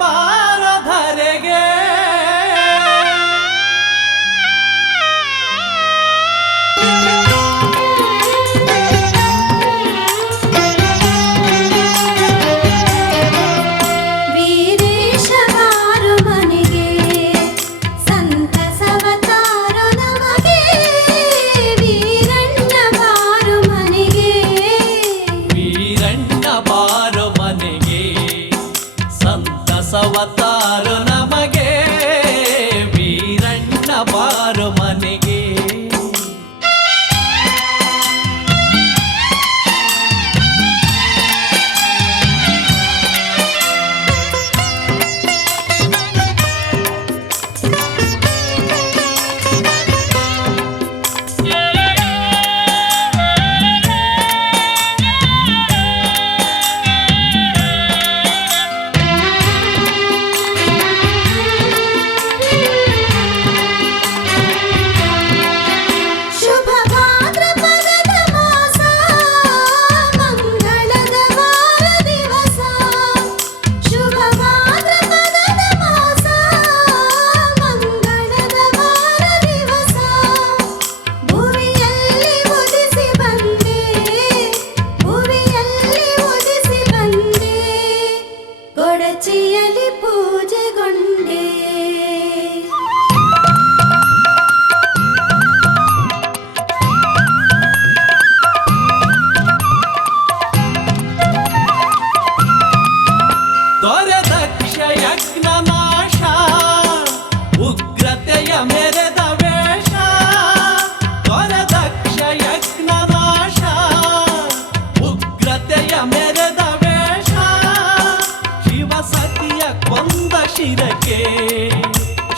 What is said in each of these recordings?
ಬಾರಧರೆಗೆ ಅವತಾರ ನಮಗೆ ವೀರಣ್ಣ ಬಾರು ಮನೆಗೆ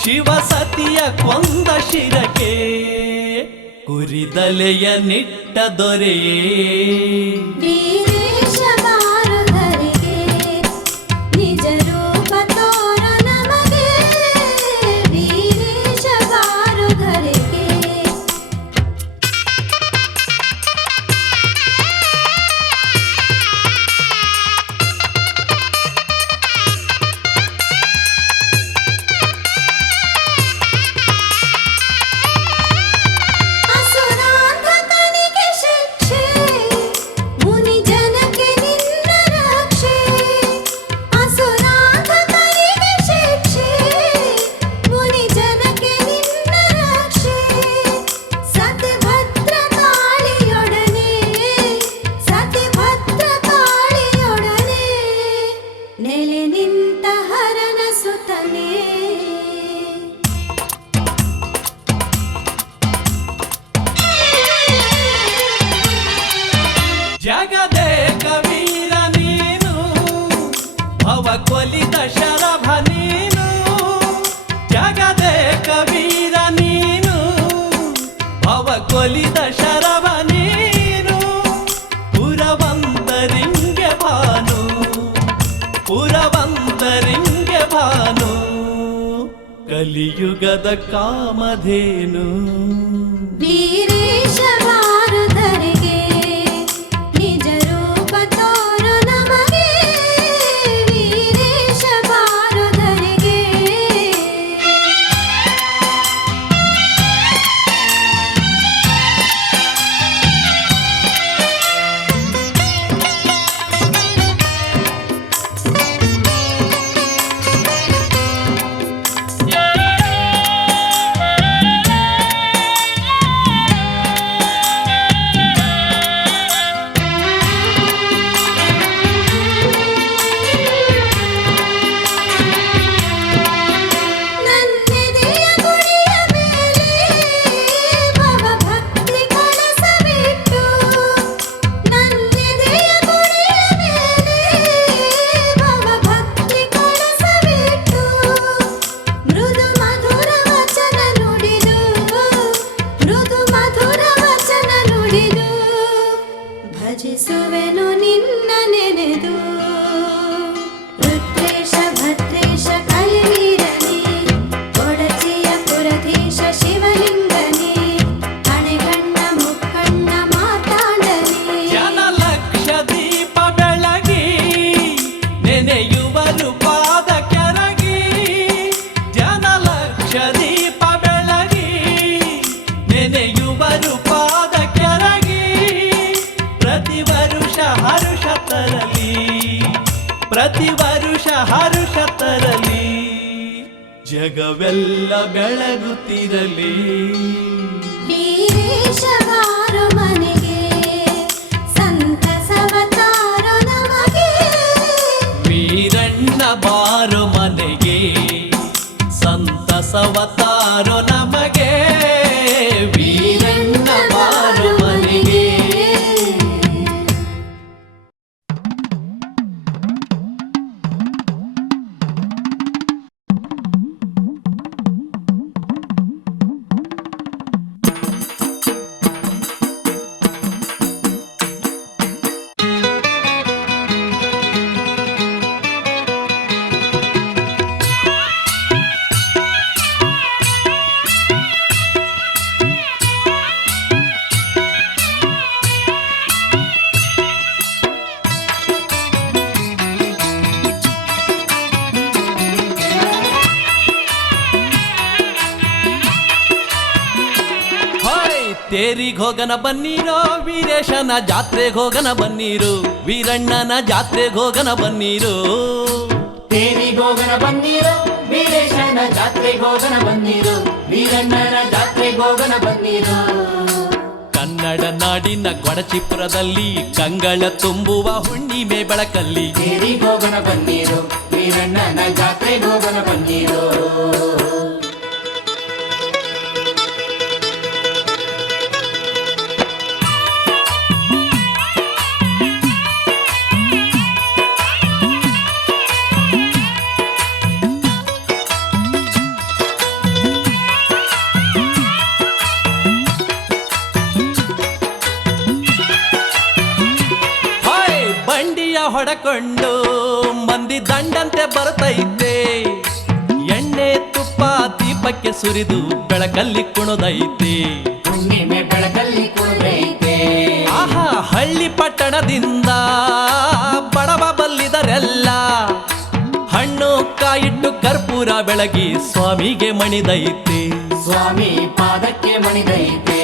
ಶಿವಸತಿಯ ಕೊಂದ ಶಿರಕೆ ಕುರಿದಲೆಯ ನಿಟ್ಟ ದೊರೆಯೇ ವೀರೇಶ ಬಾರಧರೆಗೆ ನಿಜ ರೂಪ ತೋರ ನಮಗೆ ವೀರೇಶ ಬಾರಧರೆಗೆ ಜಗದೇಕ ವೀರ ನೀನು ಭವ ಕೊಲಿದ ಶರಭ ನೀನು ಜಗದೇಕ ವೀರ ನೀನು ಭವ ಕೊಲಿದ ಶರಭ ನೀನು ಪುರವಂತರಿಂಗೆ ಭಾನು ಪುರವಂತರಿಂಗೆ ಭಾನು ಕಲಿಯುಗದ ಕಾಮಧೇನು ವೀರೇಶ ಬಾರಧರೆಗೆ ನಿಜ ರೂಪ ತೋರ ನಮಗೆ ವೀರೇಶ ಬಾರಧರೆಗೆ ಭಜಿಸುವೆನು ನಿನ್ನ ನೆನೆದು ರುದ್ರೇಶ ಭದ್ರೇಶ ಕಲಿವೀರನೇ ಕೊಡಚಿಯ ಪುರಧೀಶ ಶಿವಲಿಂಗನೇ ಹಣೆಗಣ್ಣ ಮುಕ್ಕಣ್ಣ ಮಾತಾಡನೆ ಜನ ಲಕ್ಷ ದೀಪ ಬೆಳಗಿ ನೆನೆಯುವರು ಪಾದ ಕೆರ ವರುಷ ಹರುಷ ತರಲಿ ಜಗವೆಲ್ಲ ಬೆಳಗುತ್ತಿರಲಿ ವೀರೇಶ ಬಾರೋ ಮನೆಗೆ ಸಂತಸವ ತಾರೋ ನಮಗೆ ವೀರಣ್ಣ ಬಾರೋ ಮನೆಗೆ ಸಂತಸವ ತಾರೋ ನಮಗೆ ವೀರಣ್ಣ ಬಾರೋ ಮನೆಗೆ ತೇರಿಗ್ ಹೋಗನ ಬನ್ನೀರೋ ವೀರೇಶನ ಜಾತ್ರೆಗೆ ಹೋಗನ ಬನ್ನೀರು ವೀರಣ್ಣನ ಜಾತ್ರೆಗೆ ಹೋಗನ ಬನ್ನೀರು ತೇರಿಗೋಗನ ಬನ್ನೀರು ವೀರೇಶನ ಜಾತ್ರೆಗೋಗನ ಬನ್ನೀರು ವೀರಣ್ಣನ ಜಾತ್ರೆಗೋಗನ ಬನ್ನೀರು ಕನ್ನಡ ನಾಡಿನ ಗೊಡಚಿಪುರದಲ್ಲಿ ಕಂಗಳ ತುಂಬುವ ಹುಣ್ಣಿಮೆ ಬೆಳಕಲ್ಲಿ ತೇರಿಗೋಗನ ಬನ್ನೀರು ವೀರಣ್ಣನ ಜಾತ್ರೆಗೋಗನ ಬನ್ನೀರು ಹೊಡಕೊಂಡು ಮಂದಿ ದಂಡಂತೆ ಬರ್ತೈತೆ ಎಣ್ಣೆ ತುಪ್ಪ ದೀಪಕ್ಕೆ ಸುರಿದು ಬೆಳಕಲ್ಲಿ ಕುಣದೈತೆ ಹುಣ್ಣಿಮೆ ಬೆಳಕಲ್ಲಿ ಕುಣಿದೈತೆ ಆಹಾ ಹಳ್ಳಿ ಪಟ್ಟಣದಿಂದ ಬಡವ ಬಲ್ಲಿದರೆಲ್ಲ ಹಣ್ಣು ಕಾಯಿಟ್ಟು ಕರ್ಪೂರ ಬೆಳಗಿ ಸ್ವಾಮಿಗೆ ಮಣಿದೈತೆ ಸ್ವಾಮಿ ಪಾದಕ್ಕೆ ಮಣಿದೈತೆ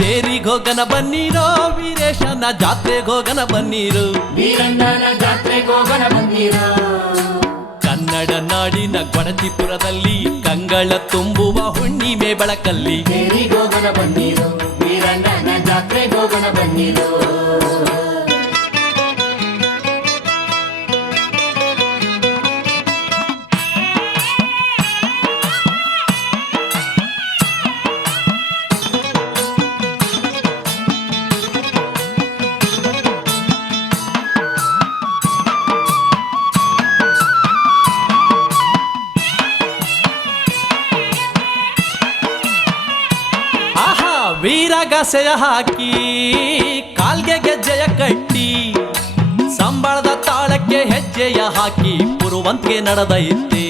ತೇರಿಗ್ ಹೋಗನ ಬನ್ನೀರೋ ವೀರೇಶನ ಜಾತ್ರೆಗೆ ಹೋಗನ ಬನ್ನೀರು ವೀರಣ್ಣನ ಜಾತ್ರೆಗೋಗನ ಬನ್ನೀರು ಕನ್ನಡ ನಾಡಿನ ಗೊಡಚಿಪುರದಲ್ಲಿ ಕಂಗಳ ತುಂಬುವ ಹುಣ್ಣಿಮೆ ಬೆಳಕಲ್ಲಿ ತೇರಿಗೋಗನ ಬನ್ನೀರು ವೀರಣ್ಣನ ಜಾತ್ರೆಗೋಗನ ಬನ್ನೀರು ವೀರಗಾಸೆಯ ಹಾಕಿ ಕಾಲ್ಗೆ ಗೆಜ್ಜೆಯ ಕಟ್ಟಿ ಸಂಬಳದ ತಾಳಕ್ಕೆ ಹೆಜ್ಜೆಯ ಹಾಕಿ ಪುರುವಂತಿಗೆ ನಡೆದೈತೆ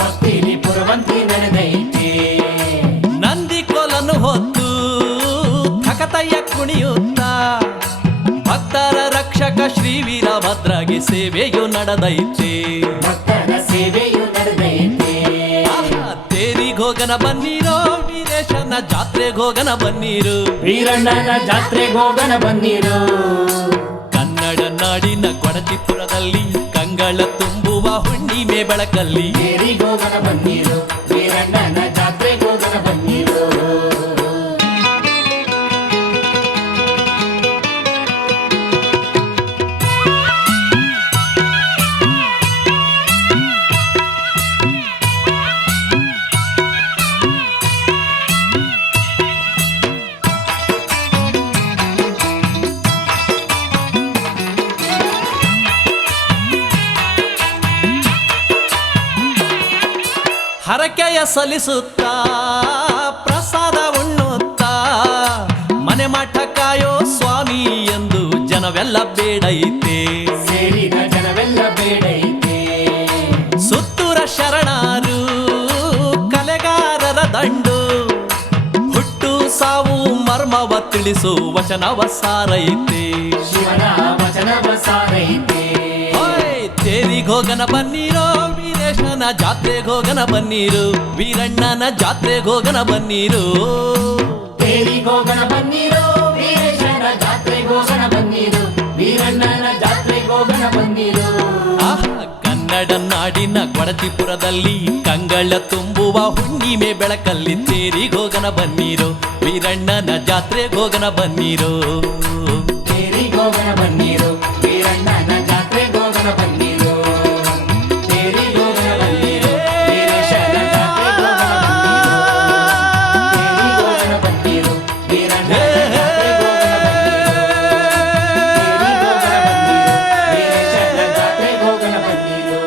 ಭಕ್ತಿಲಿ ಪುರವಂತಿ ನಡೆದೈತೆ ನಂದಿ ಕೋಲನ್ನು ಹೊತ್ತು ಥಕತಯ್ಯ ಕುಣಿಯುತ್ತ ಭಕ್ತರ ರಕ್ಷಕ ಶ್ರೀ ವೀರಭದ್ರಗೆ ಸೇವೆಯು ನಡೆದೈತೆ ಭಕ್ತರ ಸೇವೆಯು ನಡೆದೈತೆ ತೇರಿಗ್ ಹೋಗನ ಬನ್ನೀರೋ ವೀರೇಶನ ಜಾತ್ರೆಗೆ ಹೋಗನ ಬನ್ನೀರು ವೀರಣ್ಣನ ಜಾತ್ರೆಗೋಗನ ಬನ್ನೀರು ಕನ್ನಡ ನಾಡಿನ ಗೊಡಚಿಪುರದಲ್ಲಿ ಕಂಗಳ ತುಂಬುವ ಹುಣ್ಣಿಮೆ ಬೆಳಕಲ್ಲಿ ತೇರಿಗೋಗನ ಬನ್ನೀರು ವೀರಣ್ಣನ ಜಾತ್ರೆಗೋಗನ ಬನ್ನೀರು ಹರಕೆಯ ಸಲ್ಲಿಸುತ್ತಾ ಪ್ರಸಾದ ಉಣ್ಣುತ್ತಾ ಮನೆ ಮಠ ಕಾಯೋ ಸ್ವಾಮಿ ಎಂದು ಜನವೆಲ್ಲ ಬೇಡೈತೆ ಸೇರಿದ ಜನವೆಲ್ಲ ಬೇಡೈತೆ ಸುತ್ತೂರ ಶರಣರು ಕಲೆಗಾರರ ದಂಡು ಹುಟ್ಟು ಸಾವು ಮರ್ಮವ ತಿಳಿಸು ವಚನವ ಸಾರೈತೆ ಶಿವನ ವಚನವ ಸಾರೈತೆ ತೇರಿಗ್ ಹೋಗನ ಬನ್ನೀರೋ ವೀರೇಶನ ಜಾತ್ರೆಗೆ ಹೋಗನ ಬನ್ನೀರು ವೀರಣ್ಣನ ಜಾತ್ರೆಗೆ ಹೋಗನ ಬನ್ನೀರು ತೇರಿಗೋಗನ ಬನ್ನೀರು ವೀರೇಶನ ಜಾತ್ರೆಗೋಗನ ಬನ್ನೀರು ವೀರಣ್ಣನ ಜಾತ್ರೆಗೋಗನ ಬನ್ನೀರು ಆಹಾ ಕನ್ನಡ ನಾಡಿನ ಕೊಡತಿಪುರದಲ್ಲಿ ಕಂಗಳ ತುಂಬುವ ಹುಣ್ಣಿಮೆ ಬೆಳಕಲ್ಲಿ ತೇರಿಗೋಗನ ಬನ್ನೀರೋ ವೀರಣ್ಣನ ಜಾತ್ರೆಗೋಗನ ಬನ್ನೀರೋ ತೇರಿಗೋಗನ ಬನ್ನೀರು ವೀರಣ್ಣನ ಜಾತ್ರೆಗೋಗನ ಬನ್ನೀರು ತೇರಿಗೋಗನ ಬನ್ನೀರು ವೀರೇಶನ ಜಾತ್ರೆಗೋಗನ ಬನ್ನೀರು ತೇರಿಗೋಗನ ಬನ್ನೀರು ವೀರಣ್ಣನ ಜಾತ್ರೆಗೋಗನ ಬನ್ನೀರು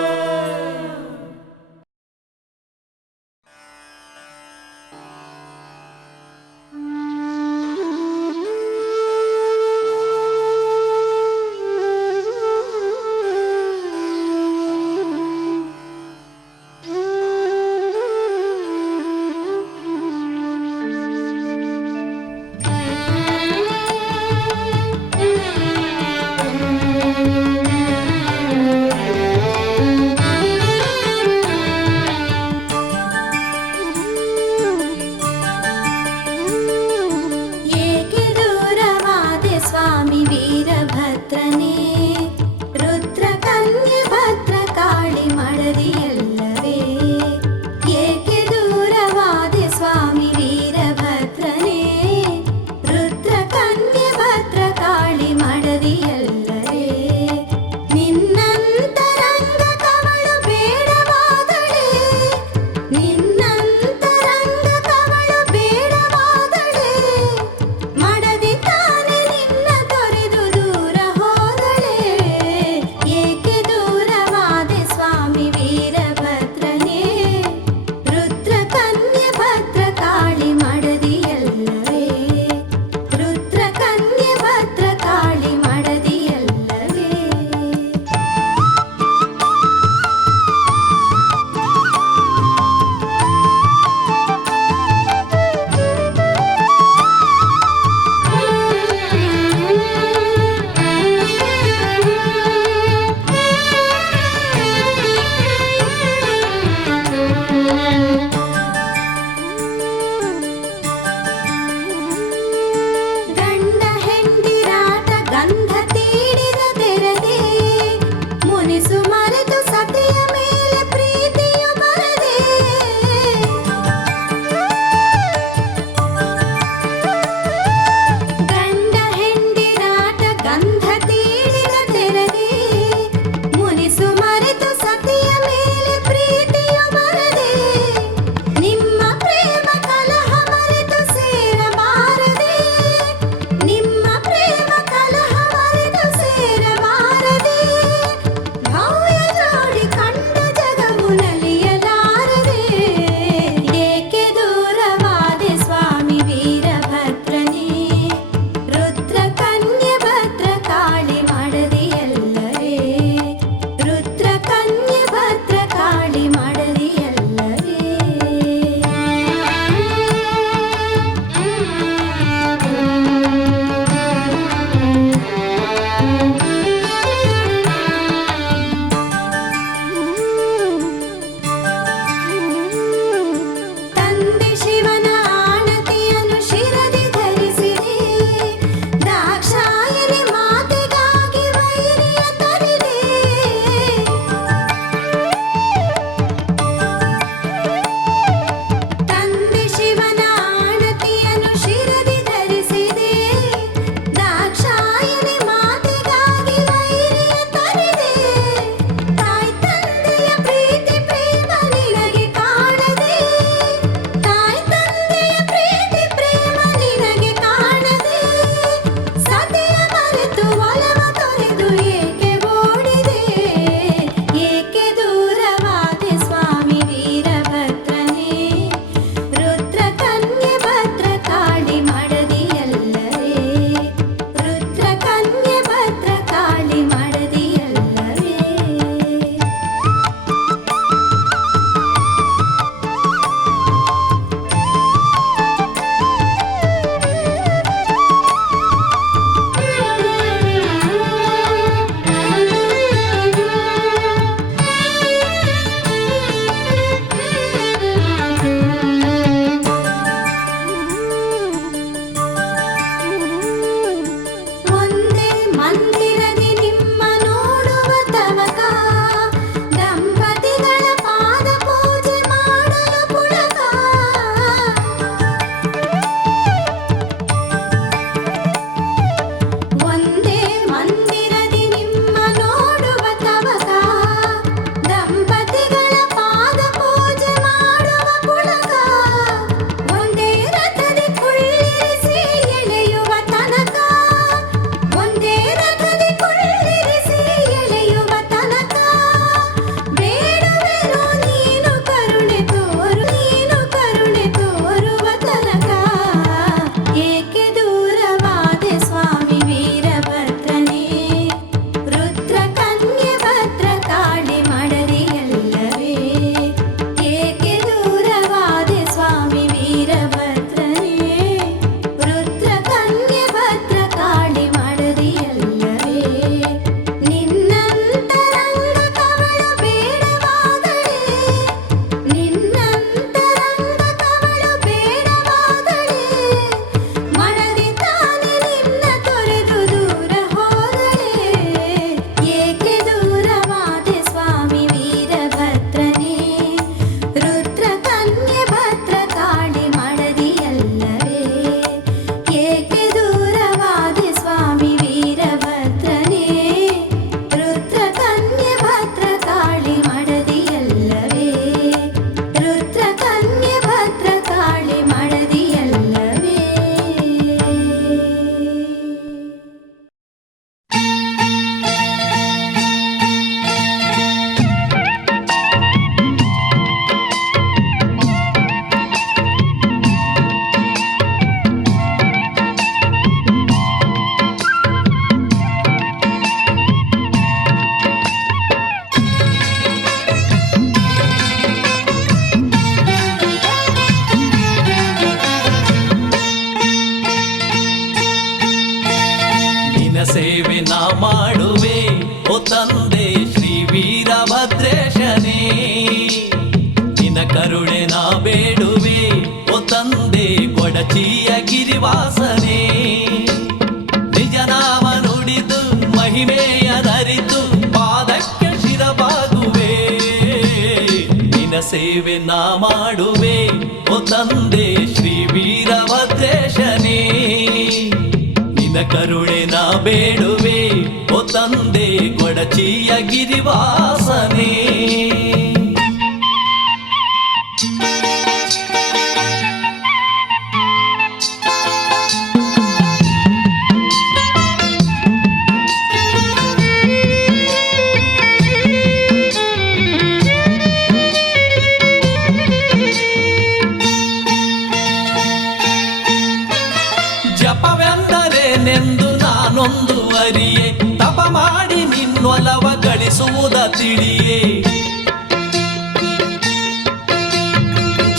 ಸೇವೆ ನಾ ಮಾಡುವೆ ಓ ತಂದೆ ಶ್ರೀ ವೀರಭದ್ರೇಶನೇ ನಿನ್ನ ಕರುಣೆ ನಾ ಬೇಡುವೆ ಓ ತಂದೆ ಕೊಡಚಿಯ ಗಿರಿವಾಸನೇ ಜಪವೆಂದರೇನೆಂದು ನಾನೊಂದು ಅರಿಯೆ ತಪ ಮಾಡಿ ನಿನ್ನೊಲವ ಗಳಿಸುವುದ ತಿಳಿಯೇ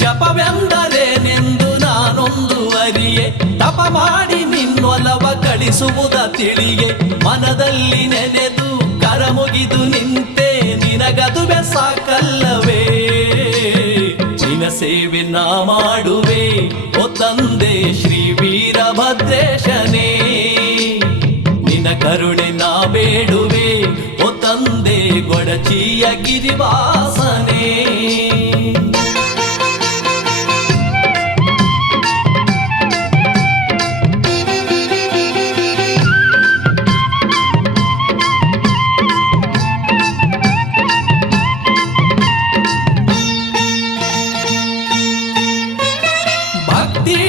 ಜಪವೆಂದರೇನೆಂದು ನಾನೊಂದು ಅರಿಯೆ ತಪ ಮಾಡಿ ನಿನ್ನೊಲವ ಗಳಿಸುವುದ ತಿಳಿಯೆ ಮನದಲ್ಲಿ ನೆನೆದು ಕರಮುಗಿದು ನಿಂತೆ ನಿನಗದುವೆ ಸಾಕಲ್ಲವೇ ನಿನ ಸೇವೆ ನಾ ಮಾಡುವೆ ಓ ತಂದೆ ಶ್ರೀ ವೀರಭದ್ರೇಶನೇ ನಿನ ಕರುಣೆ ನಾ ಬೇಡುವೆ ಓ ತಂದೆ ಗೊಡಚಿಯ ಗಿರಿವಾಸನೇ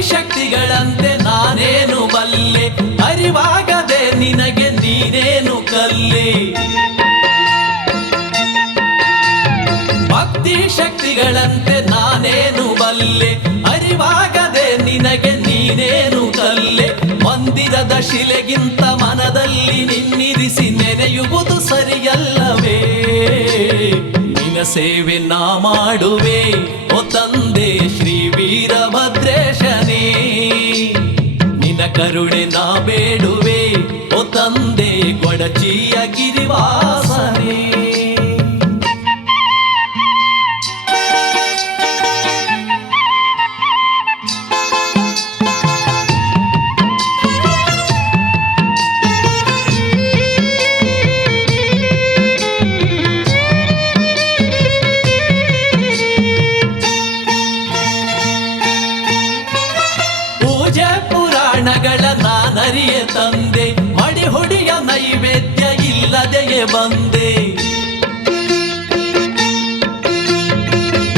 ಶಕ್ತಿಗಳಂತೆ ನಾನೇನು ಬಲ್ಲೆ ಅರಿವಾಗದೆ ನಿನಗೆ ನೀನೇನು ಕಲ್ಲೆ ಭಕ್ತಿ ಶಕ್ತಿಗಳಂತೆ ನಾನೇನು ಬಲ್ಲೆ ಅರಿವಾಗದೆ ನಿನಗೆ ನೀನೇನು ಕಲ್ಲೆ ಮಂದಿರದ ಶಿಲೆಗಿಂತ ಮನದಲ್ಲಿ ನಿನ್ನಿರಿಸಿ ನೆನೆಯುವುದು ಸರಿಯಲ್ಲವೇ ನಿನ ಸೇವೆ ನಾ ಮಾಡುವೆ ಓ ತಂದೆ ಶ್ರೀ ವೀರಭದ್ರೇಶನೇ ನಿನ ಕರುಣೆ ನಾ ಬೇಡುವೆ ಓ ತಂದೆ ಗೊಡಚಿಯ ಗಿರಿವಾಸನೇ ಪುರಾಣಗಳ ನಾನರಿಯೆ ತಂದೆ ಮಡಿ ಹೊಡಿಯ ನೈವೇದ್ಯ ಇಲ್ಲದೆಯೇ ಬಂದೆ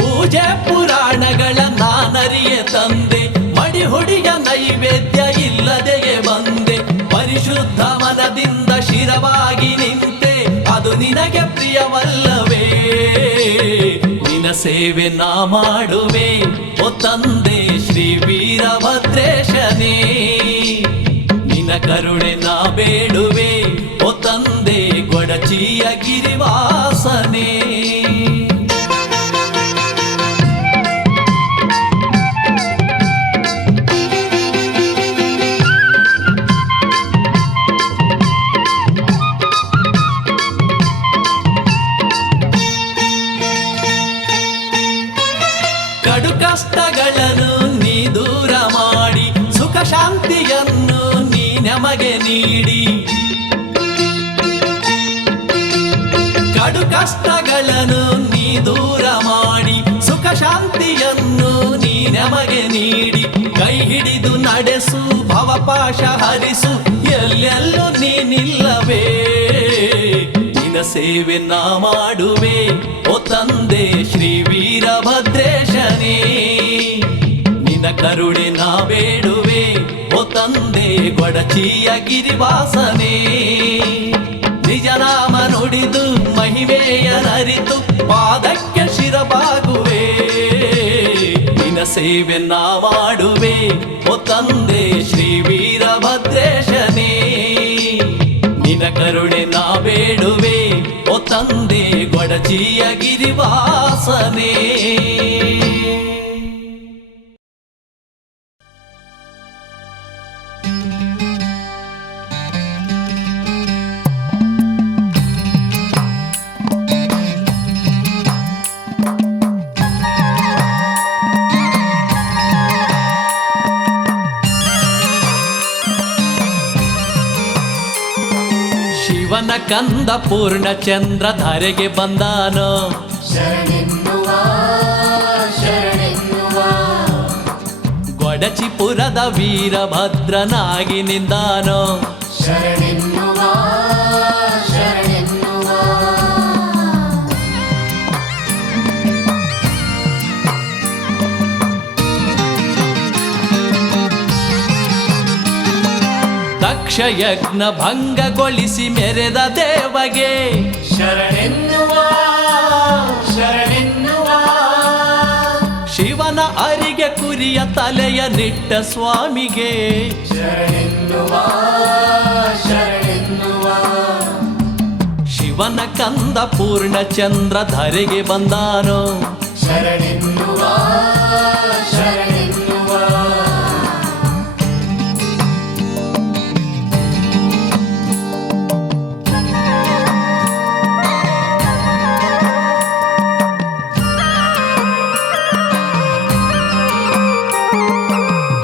ಪೂಜೆ ಪುರಾಣಗಳ ನಾನರಿಯೆ ತಂದೆ ಮಡಿ ಹೊಡಿಯ ನೈವೇದ್ಯ ಇಲ್ಲದೆಯೇ ಬಂದೆ ಪರಿಶುದ್ಧ ಮನದಿಂದ ಶಿರವಾಗಿ ನಿಂತೆ ಅದು ನಿನಗೆ ಪ್ರಿಯವಲ್ಲವೇ ನಿನ ಸೇವೆ ನಾ ಮಾಡುವೆ ಓ ತಂದೆ ಶ್ರೀ ವೀರಭದ್ರೇಶನೇ ನಿನ ಕರುಣೆ ನಾ ಬೇಡುವೆ ಓ ತಂದೆ ಗೊಡಚಿಯ ಗಿರಿವಾಸನೇ ಕಡು ಕಷ್ಟಗಳನ್ನು ನೀ ದೂರ ಮಾಡಿ ಸುಖ ಶಾಂತಿಯನ್ನು ನೀ ನಮಗೆ ನೀಡಿ ಕಡು ಕಷ್ಟಗಳನ್ನು ನೀ ದೂರ ಮಾಡಿ ಸುಖ ಶಾಂತಿಯನ್ನು ನೀ ನಮಗೆ ನೀಡಿ ಕೈ ಹಿಡಿದು ನಡೆಸು ಭವಪಾಶ ಹರಿಸು ಎಲ್ಲೆಲ್ಲೂ ನೀನಿಲ್ಲವೇ ನಿನ ಸೇವೆ ನಾ ಮಾಡುವೆ ಓ ತಂದೆ ಶ್ರೀ ವೀರಭದ್ರೇಶನೇ ನಿನ ಕರುಣೆ ನಾ ಬೇಡುವೆ ಓ ತಂದೆ ಗೊಡಚಿಯ ಗಿರಿವಾಸನೇ ನಿಜ ನಾಮ ನುಡಿದು ಮಹಿಮೆಯ ನರಿತು ಪಾದಕ್ಕೆ ಶಿರಬಾಗುವೆ ನಿನ ಸೇವೆ ನಾ ಮಾಡುವೆ ಓ ತಂದೆ ಶ್ರೀ ವೀರಭದ್ರೇಶನೇ ನಿನ ಕರುಣೆ ನಾ ಬೇಡುವೆ ಓ ತಂದೆ ಗೊಡಚಿಯ ಗಿರಿವಾಸನೇ ಶಿವನ ಕಂದ ಪೂರ್ಣ ಚಂದ್ರ ಧರೆಗೆ ಬಂದಾನೋ ಶರಣೆನ್ನುವ ಶರಣೆನ್ನುವ ಗೊಡಚಿಪುರದ ವೀರಭದ್ರನಾಗಿ ನಿಂದಾನೋ ಶರಣೆನ್ನುವ ಶರಣೆನ್ನುವ ದಕ್ಷಯಜ್ಞ ಭಂಗಗೊಳಿಸಿ ಮೆರೆದ ದೇವಗೆ ಶರಣೆನ್ನುವ ಶರಣೆನ್ನುವ ಶಿವನ ಅರಿಗೆ ಕುರಿಯ ತಲೆಯ ನಿಟ್ಟ ಸ್ವಾಮಿಗೆ ಶರಣೆನ್ನುವ ಶರಣೆನ್ನುವ ಶಿವನ ಕಂದ ಪೂರ್ಣಚಂದ್ರ ಧರೆಗೆ ಬಂದಾನೋ ಶರಣೆನ್ನುವ ಶರಣೆನ್ನುವ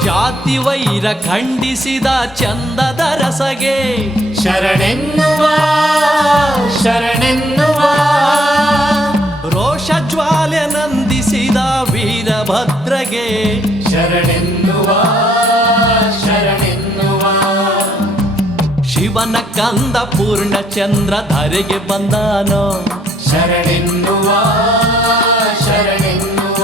ಜಾತಿ ವೈರ ಖಂಡಿಸಿದ ಚಂದದ ರಸಗೆ ಶರಣೆನ್ನುವ ಶರಣೆನ್ನುವ ರೋಷ ಜ್ವಾಲೆ ನಂದಿಸಿದ ವೀರಭದ್ರಗೆ ಶರಣೆನ್ನುವ ಶರಣೆನ್ನುವ ಶಿವನ ಕಂದ ಪೂರ್ಣಚಂದ್ರ ಧರೆಗೆ ಬಂದಾನೋ ಶರಣೆನ್ನುವ ಶರಣೆನ್ನುವ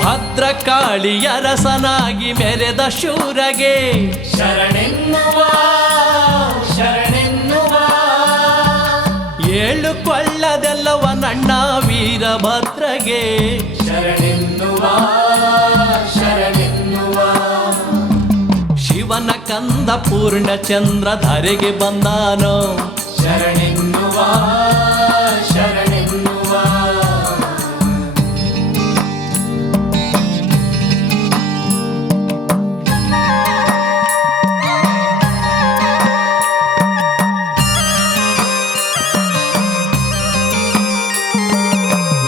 ಭದ್ರಕಾಳಿಯ ರಸನಾಗಿ ಮೆರೆದ ಶೂರಗೆ ಶರಣೆನ್ನುವ ಶರಣೆನ್ನುವ ಏಳು ಕೊಳ್ಳದೆಲ್ಲವ ನನ್ನ ವೀರಭದ್ರಗೆ ಶರಣೆನ್ನುವ ಶರಣೆನ್ನುವ ಶಿವನ ಕಂದ ಪೂರ್ಣಚಂದ್ರ ಧರೆಗೆ ಬಂದಾನೋ ಶರಣೆನ್ನುವ ಶರಣೆನ್ನುವ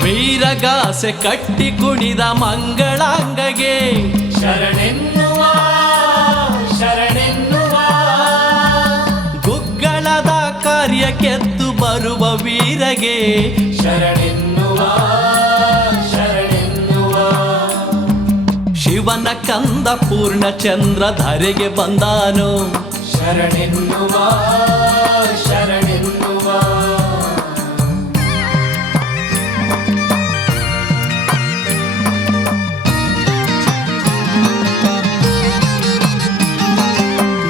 ವೀರಗಾಸೆ ಕಟ್ಟಿ ಕುಣಿದ ಮಂಗಳಾಂಗಗೆ ಶರಣೆನ್ನುವ ಶರಣೆನ್ನುವ ಗುಗ್ಗಳದ ಕಾರ್ಯ ಕೆತ್ತು ಬರುವ ವೀರಗೆ ಶರಣೆನ್ನುವ ಶರಣೆನ್ನುವ ಶಿವನ ಕಂದ ಪೂರ್ಣಚಂದ್ರ ಧರೆಗೆ ಬಂದಾನೋ ಶರಣೆನ್ನುವ ಶರಣೆನ್ನುವ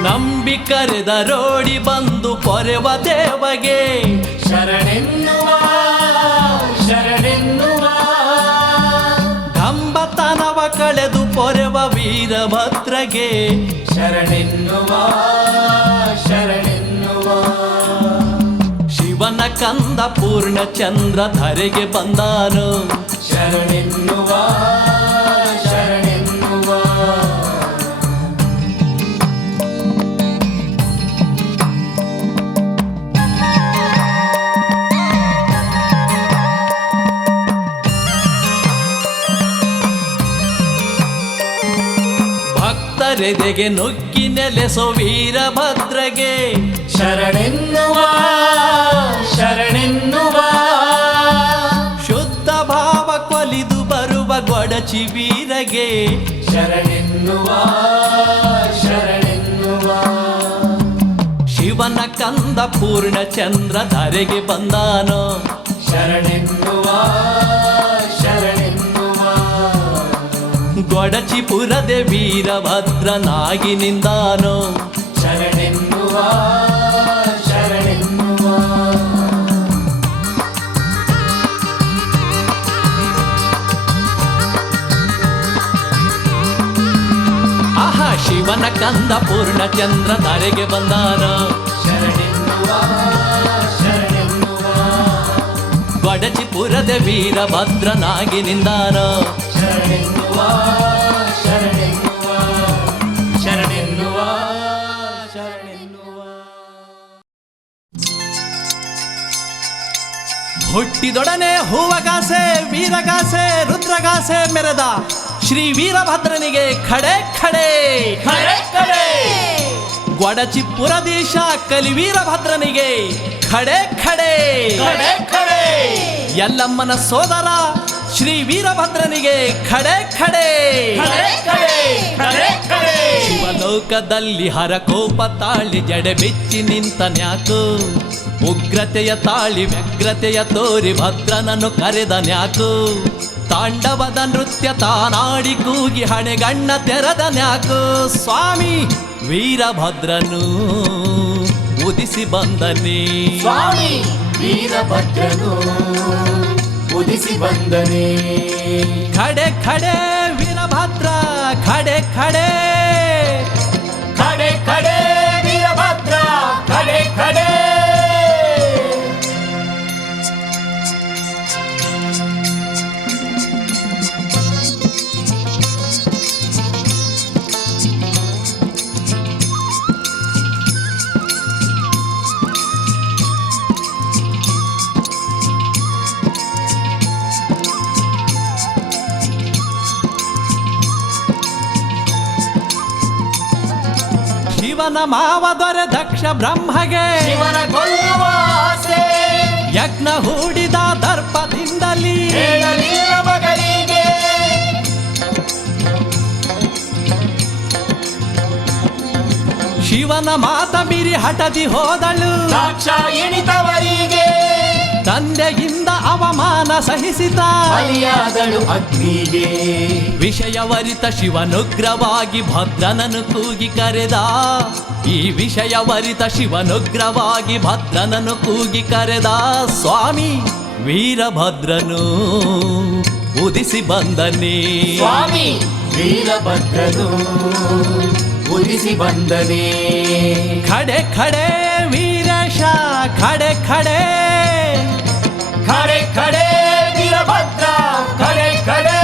ನಂಬಿ ಕರೆದ ರೋಡಿ ಬಂದು ಪೊರೆವ ದೇವಗೆ ಶರಣೆನ್ನುವ ಶರಣೆನ್ನುವ ಕಂಬತನವ ಕಳೆದು ಪೊರೆವ ವೀರಭದ್ರಗೆ ಶರಣೆನ್ನುವ ಶರಣೆನ್ನುವ ಶಿವನ ಕಂದ ಪೂರ್ಣಚಂದ್ರ ಧರೆಗೆ ಬಂದಾನೋ ಶರಣೆನ್ನುವ ಶರಣೆನ್ನುವ ಭಕ್ತರೆದೆಗೆ ನುಗ್ಗಿ ನೆಲೆಸೋ ವೀರಭದ್ರಗೆ ಶರಣೆನ್ನುವ ಶರಣೆನ್ನುವ ಶುದ್ಧ ಭಾವ ಕೊಲಿದು ಬರುವ ಗೊಡಚಿ ವೀರಗೆ ಶರಣೆನ್ನುವ ಶರಣೆನ್ನುವ ಶಿವನ ಕಂದ ಪೂರ್ಣಚಂದ್ರ ಧರೆಗೆ ಬಂದಾನೋ ಶರಣೆನ್ನುವ ಶರಣೆನ್ನುವ ಗೊಡಚಿಪುರದೆ ವೀರಭದ್ರನಾಗಿ ನಿಂದಾನೋ ಶರಣೆನ್ನುವ ಶರಣೆನ್ನುವ ಆಹಾ ಶಿವನ ಕಂದ ಪೂರ್ಣಚಂದ್ರ ಧರೆಗೆ ಬಂದಾನೋ ಶರಣೆನ್ನುವ ಶರಣೆನ್ನುವ ಗೊಡಚಿಪುರದೆ ವೀರಭದ್ರನಾಗಿ ನಿಂದಾನೋ ಶರಣೆನ್ನುವ ಶರಣೆನ್ನುವ ಶರಣೆನ್ನುವ ಶರಣೆನ್ನುವ ಹುಟ್ಟಿದೊಡನೆ ಹೂವಗಾಸೆ ವೀರಗಾಸೆ ರುದ್ರಗಾಸೆ ಮೆರೆದ ಶ್ರೀ ವೀರಭದ್ರನಿಗೆ ಖಡೆ ಖಡೆ ಖಡೆ ಖಡೆ ಗೊಡಚಿಪುರದೀಶ ಕಲಿ ವೀರಭದ್ರನಿಗೆ ಖಡೆ ಖಡೆ ಖಡೆ ಖಡೆ ಯಲ್ಲಮ್ಮನ ಸೋದರ ಶ್ರೀ ವೀರಭದ್ರನಿಗೆ ಖಡೆ ಖಡೆ ಖಡೆ ಖಡೆ ಖಡೆ ಖಡೆ ಶಿವಲೋಕದಲ್ಲಿ ಹರಕೋಪ ತಾಳಿ ಜಡೆ ಬೆಚ್ಚಿ ನಿಂತನ್ಯಾಕು ಉಗ್ರತೆಯ ತಾಳಿ ವ್ಯಗ್ರತೆಯ ತೋರಿ ಭದ್ರನನ್ನು ಕರೆದನ್ಯಾಕು ತಾಂಡವದ ನೃತ್ಯ ತಾನಾಡಿ ಕೂಗಿ ಹಣೆಗಣ್ಣ ತೆರೆದನ್ಯಾಕು ಸ್ವಾಮಿ ವೀರಭದ್ರನು ಉದಿಸಿ ಬಂದನೆ ಸ್ವಾಮಿ ವೀರಭದ್ರನು ಉದಿಸಿ ಬಂದನೆ ಖಡೆ ಖಡೆ ವೀರಭದ್ರ ಖಡೆ ಖಡೆ ಖಡೆ ಖಡೆ ವೀರಭದ್ರ ಖಡೆ ಖಡೆ ಶಿವನ ಮಾವ ದೊರೆ ದಕ್ಷ ಬ್ರಹ್ಮಗೆ ಶಿವನ ಕೊಲ್ಲುವ ಆಸೆ ಯಜ್ಞ ಹೂಡಿದ ದರ್ಪದಿಂದಲಿ ಹೇಳಲಿಲ್ಲ ಮಗಳಿಗೆ ಶಿವನ ಮಾತ ಮೀರಿ ಹಠದಿ ಹೋದಳು ಸಾಕ್ಷ ಎಣಿತವರಿಗೆ ತಂದೆಯಿಂದ ಅವಮಾನ ಸಹಿಸಿದ ಬಲಿಯಾದಳು ಅಗ್ನಿಗೆ ವಿಷಯವರಿತ ಶಿವನುಗ್ರವಾಗಿ ಭದ್ರನನ್ನು ಕೂಗಿ ಕರೆದ ಈ ವಿಷಯವರಿತ ಶಿವನುಗ್ರವಾಗಿ ಭದ್ರನನ್ನು ಕೂಗಿ ಕರೆದ ಸ್ವಾಮಿ ವೀರಭದ್ರನು ಉದಿಸಿ ಬಂದನೆ ಸ್ವಾಮಿ ವೀರಭದ್ರನು ಉದಿಸಿ ಬಂದನೆ ಖಡೆ ಖಡೆ ವೀರಶ ಖಡೆ ಖಡೆ ಖಡೆ ಖಡೆ ವೀರಭದ್ರ ಖಡೆ ಖಡೆ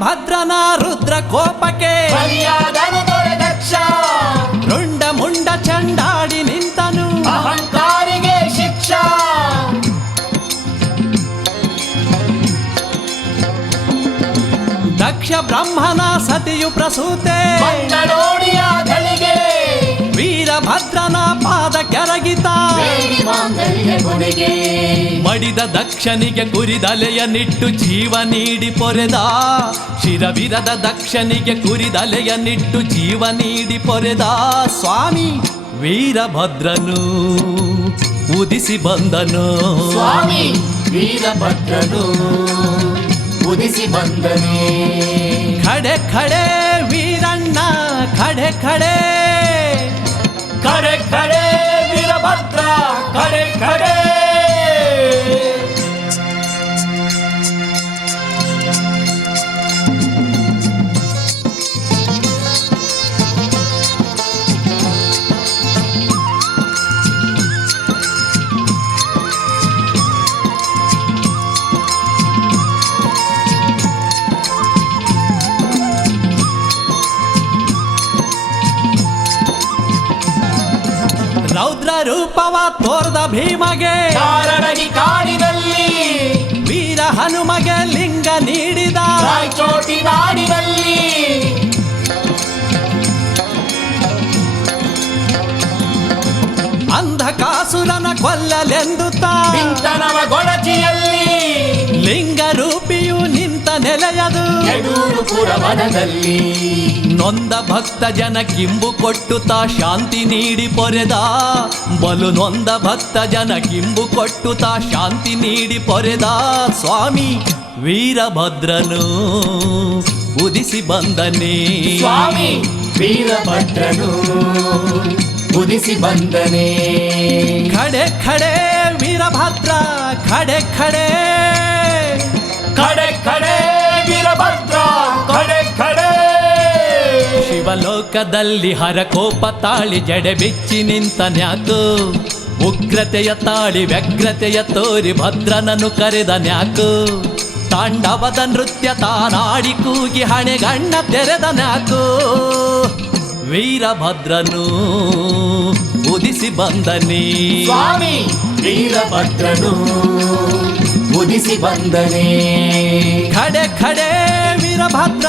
ಭದ್ರನ ರುದ್ರ ಕೋಪಕ್ಕೆ ಬಲಿಯಾದನು ದೊರೆ ದಕ್ಷ ರುಂಡ ಮುಂಡ ಚಂಡಾಡಿ ನಿಂತನು ಅಹಂಕಾರಿಗೆ ಶಿಕ್ಷಾ ದಕ್ಷ ಬ್ರಹ್ಮನ ಸತಿಯು ಪ್ರಸೂತೆ ಮಂಗಳೋಡಿಯ ಗಳಿಗೆ ವೀರಭದ್ರನ ಪಾದ ಕೆರಗಿತ ಬೇಡಿ ಮಾಂಗಲ್ಯ ಕೊನೆಗೆ ಮಡಿದ ದಕ್ಷನಿಗೆ ಕುರಿದಲೆಯ ನಿಟ್ಟು ಜೀವ ನೀಡಿ ಪೊರೆದ ಶಿರವಿರದ ದಕ್ಷನಿಗೆ ಕುರಿದಲೆಯ ನಿಟ್ಟು ಜೀವ ನೀಡಿ ಪೊರೆದ ಸ್ವಾಮಿ ವೀರಭದ್ರನು ಉದಿಸಿ ಬಂದನು ಸ್ವಾಮಿ ವೀರಭದ್ರನು ಉದಿಸಿ ಬಂದನೆ ಖಡೆ ಖಡೆ ವೀರಣ್ಣ ಖಡೆ ಖಡೆ ಖಡೆ ಖಡೆ ವೀರಭದ್ರ ಖಡೆ ಖಡೆ ರೌದ್ರ ರೂಪವ ತೋರ್ದ ಭೀಮಗೆ ಕಾರಣಗಿ ಕಾಡಿನಲ್ಲಿ ವೀರ ಹನುಮಗೆ ಲಿಂಗ ನೀಡಿದ ರಾಯಚೋಟಿ ನಾಡಿನಲ್ಲಿ ಅಂಧಕಾಸುರನ ಕೊಲ್ಲಲೆಂದುತ್ತ ನಿಂತನವ ಗೊಡಚಿಯಲ್ಲಿ ಲಿಂಗ ರೂಪಿಯು ನಿಂತ ನೆಲೆಯದು ಯಡೂರು ಪುರವನದಲ್ಲಿ ನೊಂದ ಭಕ್ತ ಜನ ಕಿಂಬು ಕೊಟ್ಟುತ್ತ ಶಾಂತಿ ನೀಡಿ ಪೊರೆದ ಬಲು ನೊಂದ ಭಕ್ತ ಜನ ಕಿಂಬು ಕೊಟ್ಟುತ್ತ ಶಾಂತಿ ನೀಡಿ ಪೊರೆದ ಸ್ವಾಮಿ ವೀರಭದ್ರನು ಉದಿಸಿ ಬಂದನೆ ಸ್ವಾಮಿ ವೀರಭದ್ರನು ಉದಿಸಿ ಬಂದನೆ ಖಡೆ ಖಡೆ ವೀರಭದ್ರ ಖಡೆ ಖಡೆ ಖಡೆ ಖಡೆ ವೀರಭದ್ರ ಖಡೆ ಖಡೆ ಲೋಕದಲ್ಲಿ ಹರಕೋಪ ತಾಳಿ ಜಡೆ ಬಿಚ್ಚಿ ನಿಂತನ್ಯಾಕು ಉಗ್ರತೆಯ ತಾಳಿ ವ್ಯಗ್ರತೆಯ ತೋರಿ ಭದ್ರನನ್ನು ಕರೆದನ್ಯಾಕು ತಾಂಡವದ ನೃತ್ಯ ತಾನಾಡಿ ಕೂಗಿ ಹಣೆಗಣ್ಣ ತೆರೆದನ್ಯಾಕು ವೀರಭದ್ರನು ಉದಿಸಿ ಬಂದನಿ ಸ್ವಾಮಿ ವೀರಭದ್ರನು ಉದಿಸಿ ಬಂದನೆ ಖಡೆ ಖಡೆ ವೀರಭದ್ರ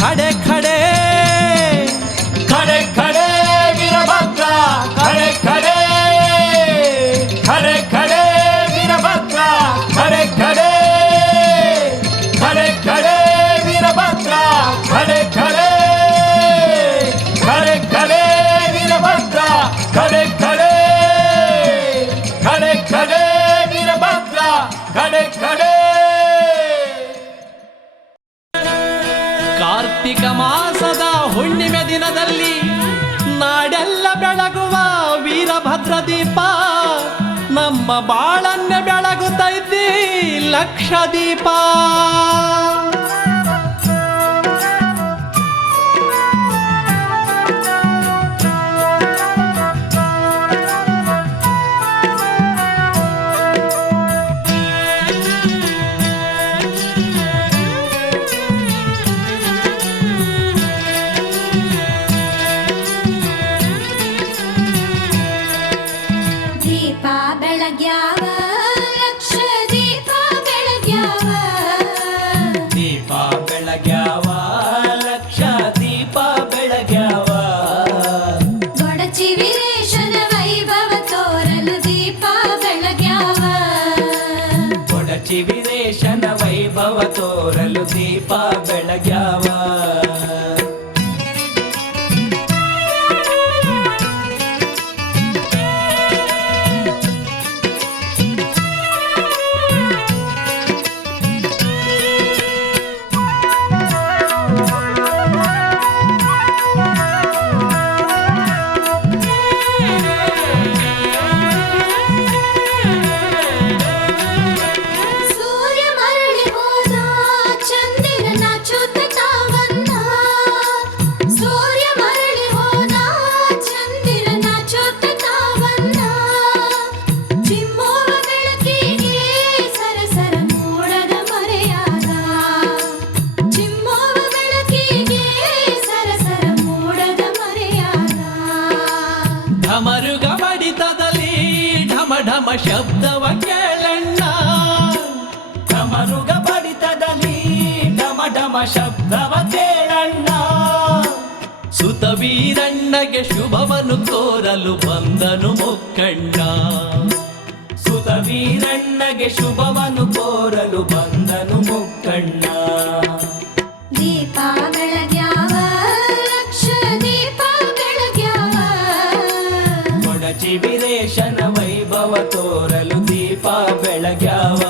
ಖಡೆ ಖಡೆ ಖಡೆ ಖಡೆ ವೀರಭದ್ರ ಖಡೆ ಖಡೆ ಖಡೆ ಖಡೆ ವೀರಭದ್ರ ಖಡೆ ಖಡೆ ಖಡೆ ಖಡೆ ವೀರಭದ್ರ ಖಡೆ ಖಡೆ ಖಡೆ ಖಡೆ ವೀರಭದ್ರ ಖಡೆ ಖಡೆ ಖಡೆ ಖಡೆ ವೀರಭದ್ರ ಖಡೆ ಖಡೆ. ಕಾರ್ತಿಕ ಮಾಸದ ಹುಣ್ಣಿಮೆ ದಿನದಲ್ಲಿ ನಾಡೆಲ್ಲ ಬೆಳಗುವ ವೀರಭದ್ರ ದೀಪ ನಮ್ಮ ಬಾಳನ್ನೇ ಬೆಳಗುತ್ತೈತಿ ಲಕ್ಷ ದೀಪ ದೀಪ ಬೆಳಗ್ಯಾವ ಲಕ್ಷ ದೀಪ ಬೆಳಗ್ಯಾವ ದೀಪ ಬೆಳಗ್ಯಾವ ಲಕ್ಷ ದೀಪ ಬೆಳಗ್ಯಾವ ಗೊಡಚಿ ವೀರೇಶನ ವೈಭವ ತೋರಲು ದೀಪ ಬೆಳಗ್ಯಾವ ಕೊಡಚಿ ವೀರೇಶನ ವೈಭವ ತೋರಲು ದೀಪ ಬೆಳಗ್ಯಾವ ಸೂರ್ಯ ಮರಳಿ ಹೋದ ಚಂದಿರನ ಚೂತ ತಾವನ್ನ ಸೂರ್ಯ ಮರಳಿ ಹೋದ ಚಂದಿರನ ಚೂತ ತಾವನ್ನ ಚಿಮ್ಮುವ ಬೆಳಕಿಗೆ ಸರಸರ ಮೂಡದ ಮರೆಯಾದ ಚಿಮ್ಮುವ ಬೆಳಕಿಗೆ ಸರಸರ ಮೂಡದ ಮರೆಯಾದ ಢಮರುಗ ಬಡಿತದಲ್ಲಿ ಢಮ ಢಮ ಶಬ್ದವ ಕೇಳಣ್ಣ ಢಮರುಗ ಬಡಿತದಲ್ಲಿ ಢಮ ಢಮ ಶಬ್ದವ ಕೇಳಣ್ಣ ಸುತ ವೀರಣ್ಣಗೆ ಶುಭವನ್ನು ಕೋರಲು ಬಂದನು ಮುಕ್ಕಣ್ಣ ಸುತ ವೀರಣ್ಣಗೆ ಶುಭವನ್ನು ಕೋರಲು ಬಂದನು ಮುಕ್ಕಣ್ಣ ದೀಪ ಬೆಳಗ್ಯಾವ ಲಕ್ಷ ದೀಪ ಬೆಳಗ್ಯಾವ ಕೊಡಚಿ ವೀರೇಶನ ವೈಭವ ತೋರಲು ದೀಪ ಬೆಳಗ್ಯಾವ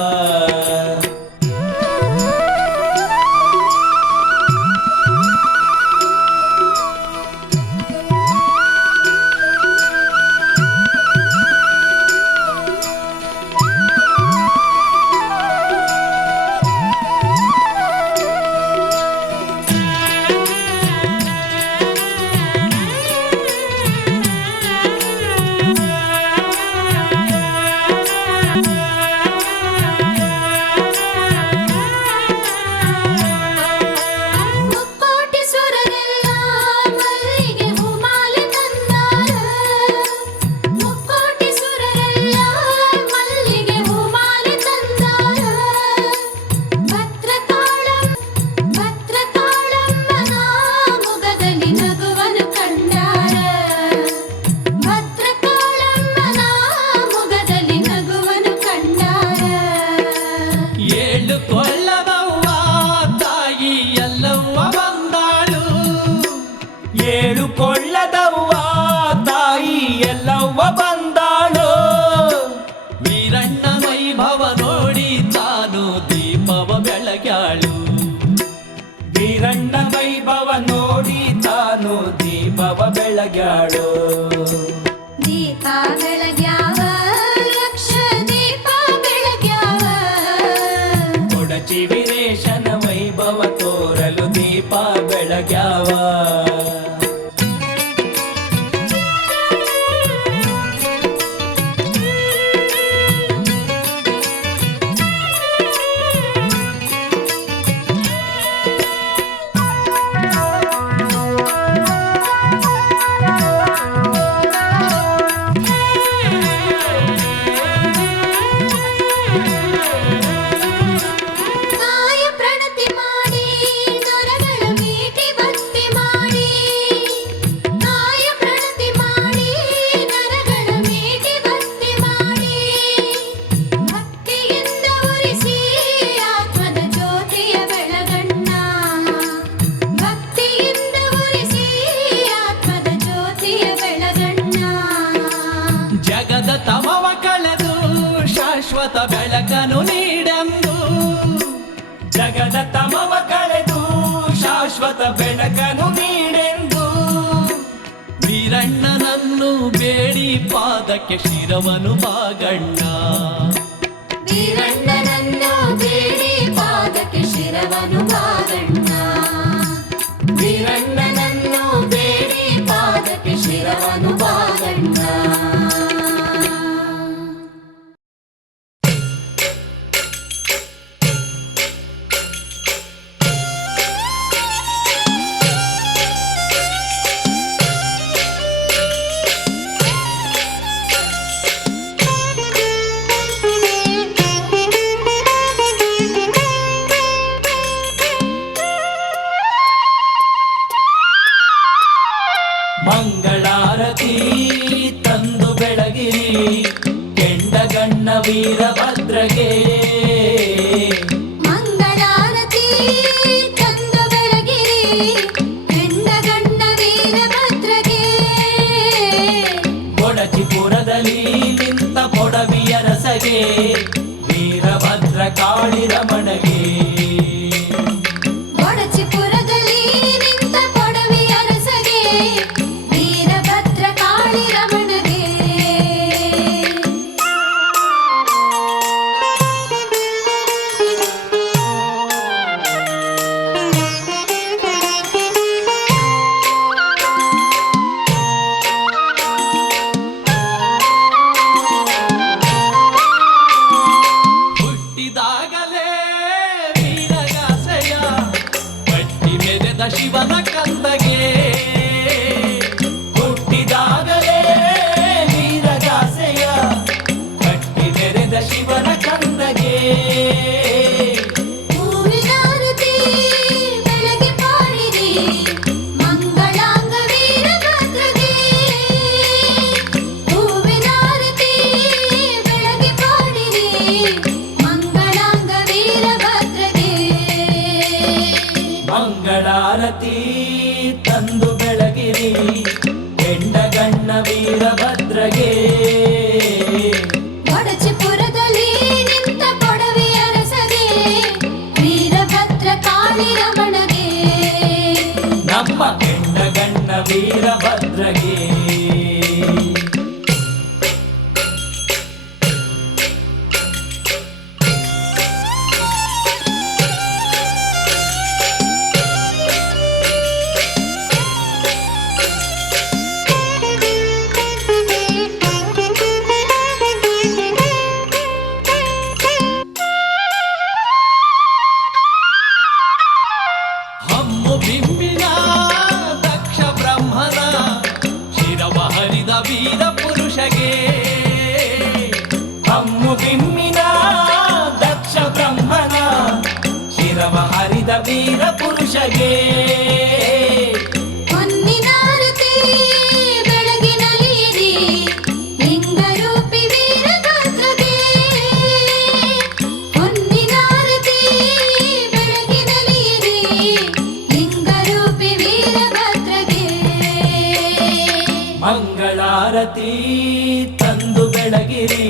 ಮುಕ್ಕೋಟಿ ಸುರರೆಲ್ಲ ಮಲ್ಲಿಗೆ ಹೂಮಾಲೆ ತಂದಾರ ಮುಕ್ಕೋಟಿ ಸುರರೆಲ್ಲ ಮಲ್ಲಿಗೆ ಹೂಮಾಲೆ ತಂದಾರ ಭದ್ರಕಾಳಮ್ಮನ ಮುಗದಲ್ಲಿ ನಗುವನು ಕಂಡಾರ ಭದ್ರಕಾಳಮ್ಮನ ಮುಗದಲ್ಲಿ ನಗುವನು ಕಂಡಾರ ಏಳು ಕೊಳ್ಳದವ್ವ ತಾಯಿ ಎಲ್ಲವ್ವ ಬಂದಾಳು ಏಳು ಕೊಳ್ಳದವ್ವ ತಾಯಿ ಎಲ್ಲವ್ವ ಬಂದಾಳು ವೀರಣ್ಣ ವೈಭವ ನೋಡಿ ತಾನು ದೀಪವ ಬೆಳಗ್ಯಾಳು ವೀರಣ್ಣ ವೈಭವ ನೋಡಿ ತಾನು ದೀಪವ ಬೆಳಗ್ಯಾಳು ದೀಪ ಬೆಳಗ್ಯಾವ ಲಕ್ಷ ದೀಪ ಬೆಳಗ್ಯಾವ ಕೊಡಚಿ ವೀರೇಶನ ವೈಭವ ತೋರಲು ದೀಪ ಬೆಳಗ್ಯಾವ ಜಗದ ತಮವ ಕಳೆದು ಶಾಶ್ವತ ಬೆಳಕನ್ನು ನೀಡೆಂದು ಜಗದ ತಮವ ಕಳೆದು ಶಾಶ್ವತ ಬೆಳಕನ್ನು ನೀಡೆಂದು ವೀರಣ್ಣನನ್ನು ಬೇಡಿ ಪಾದಕ್ಕೆ ಶಿರವನು ಬಾಗಣ್ಣ ವೀರಣ್ಣನನ್ನು ಬೇಡಿ ಪಾದಕ್ಕೆ ಶಿರವನು ಬಾಗಣ್ಣ ವೀರಣ್ಣನನ್ನು ಬೇಡಿ ಪಾದಕ್ಕೆ ಶಿರವನು ಬಾಗಣ್ಣ ಮಂಗಳಾರತಿ ತಂದು ಬೆಳಗಿರಿ ಕೆಂಡಗಣ್ಣ ವೀರಭದ್ರಗೆ ಮಂಗಳಾರತಿ ತಂದು ಬೆಳಗಿರಿ ಕೆಂಡಗಣ್ಣ ವೀರಭದ್ರಗೆ ಕೊಡಚಿಪುರದಲ್ಲಿ ನಿಂತ ಪೊಡವಿಯರಸಗೆ ವೀರಭದ್ರ ಕಾಳಿರಮಣಗೆ ಒಡಚಿಪುರದಲ್ಲಿ ನಿಂತ ಪೊಡವಿ ಅರಸಗೆ ವೀರಭದ್ರ ಕಾಳಿ ರಮಣಗೆ ಹುಟ್ಟಿದಾಗಲೇ ವೀರಗಾಸೆಯ ಪಟ್ಟಿ ಮೆರೆದ ಶಿವನ ಕಂದಗೆ ಹುಟ್ಟಿದಾಗಲೇ ವೀರಗಾಸೆಯ ಕಟ್ಟಿ ನೆರೆದ ಶಿವನ ಕಂದಗೆ ಹೂವಿನಾರತಿ ಬೆಳಗ್ಗೆ ಪಾಡಿರಿ ಮಂಗಳಾಂಗ ವೀರಭದ್ರಗೆ ಹೂವಿನಾರತಿ ಬೆಳಗ್ಗೆ ಪಾಡಿರಿ ಮಂಗಳಾಂಗ ವೀರಭದ್ರಗೆ ಮಂಗಳಾರತಿ ತಂದು ಬೆಳಗಿರಿ ಕೆಂಡಗಣ್ಣ ವೀರಭದ್ರಗೆ ಒಡಚಿಪುರದಲ್ಲಿ ನಿಂತ ಪೊಡವಿ ಅರಸಗೆ ವೀರಭದ್ರ ಕಾಳಿ ರಮಣಗೆ ನಮ್ಮ ಕೆಂಡಗಣ್ಣ ವೀರಭದ್ರಗೆ ಹಮ್ಮು ಬಿಮ್ಮಿನ ದಕ್ಷ ಬ್ರಹ್ಮನ ಶಿರವ ಹರಿದ ವೀರ ಪುರುಷಗೆ ಹಮ್ಮು ಬಿಮ್ಮಿನ ದಕ್ಷ ಬ್ರಹ್ಮನ ಶಿರವ ಹರಿದ ವೀರ ಪುರುಷಗೆ ಹೊನ್ನಿನಾರತಿ ಬೆಳಗಿನಲಿಯಿರಿ ಲಿಂಗರೂಪಿ ವೀರಭದ್ರಗೆ ಹೊನ್ನಿನಾರತಿ ಬೆಳಗಿನಲಿಯಿರಿ ಲಿಂಗರೂಪಿ ವೀರಭದ್ರಗೆ ಮಂಗಳಾರತಿ ತಂದು ಬೆಳಗಿರಿ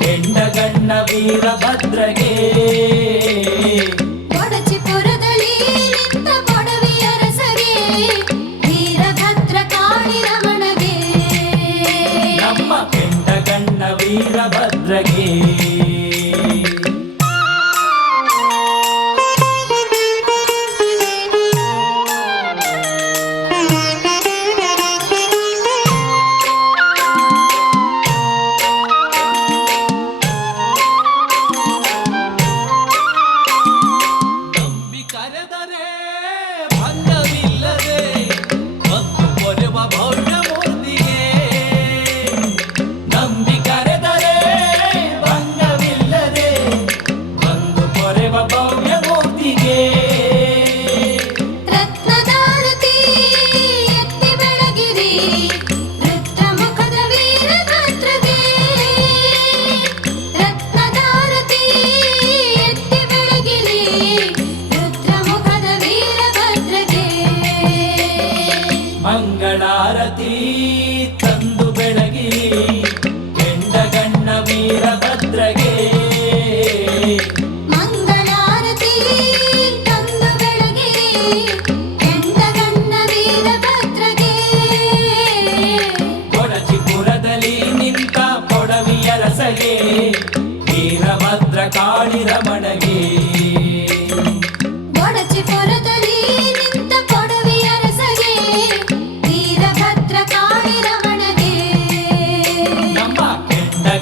ಕೆಂಡಗಣ್ಣ ವೀರಭದ್ರಗೆ ಒಡಚಿಪುರದಲ್ಲಿ ನಿಂತ ಪೊಡವಿ ಅರಸಗೆ ವೀರಭದ್ರ ಕಾಳಿ ರಮಣಗೆ ನಮ್ಮ ಕೆಂಡಗಣ್ಣ ವೀರಭದ್ರಗೆ ನಂಬಿ ಕರೆದರೆ ಭಂಗವಿಲ್ಲದೆ ಮತ್ತು ಕೊರೆವ ಭವ್ಯ ಮೂರ್ತಿಗೆ ನಂಬಿ ಕರೆದರೆ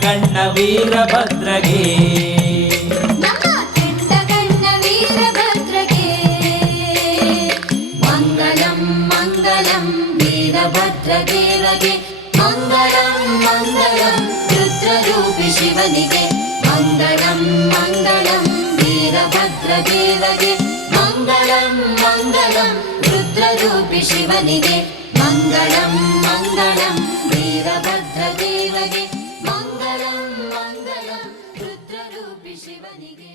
ಕೆಂಡಗಣ್ಣ ವೀರಭದ್ರಗೆ ನಮ್ಮ ಕೆಂಡಗಣ್ಣ ವೀರಭದ್ರಗೆ ಮಂಗಳಂ ಮಂಗಳಂ ವೀರಭದ್ರದೇವಗೆ ಮಂಗಳಂ ಮಂಗಳಂ ರುದ್ರರೂಪಿ ಶಿವನಿಗೆ ಮಂಗಳಂ ಮಂಗಳಂ ವೀರಭದ್ರದೇವಗೆ ಮಂಗಳಂ ಮಂಗಳಂ ರುದ್ರರೂಪಿ ಶಿವನಿಗೆ ಮಂಗಳಂ ಮಂಗಳಂ ವೀರಭದ್ರದೇವಗೆ ಮಂಗಳಂ ಮಂಗಳಂ ರುದ್ರರೂಪಿ ಶಿವನಿಗೆ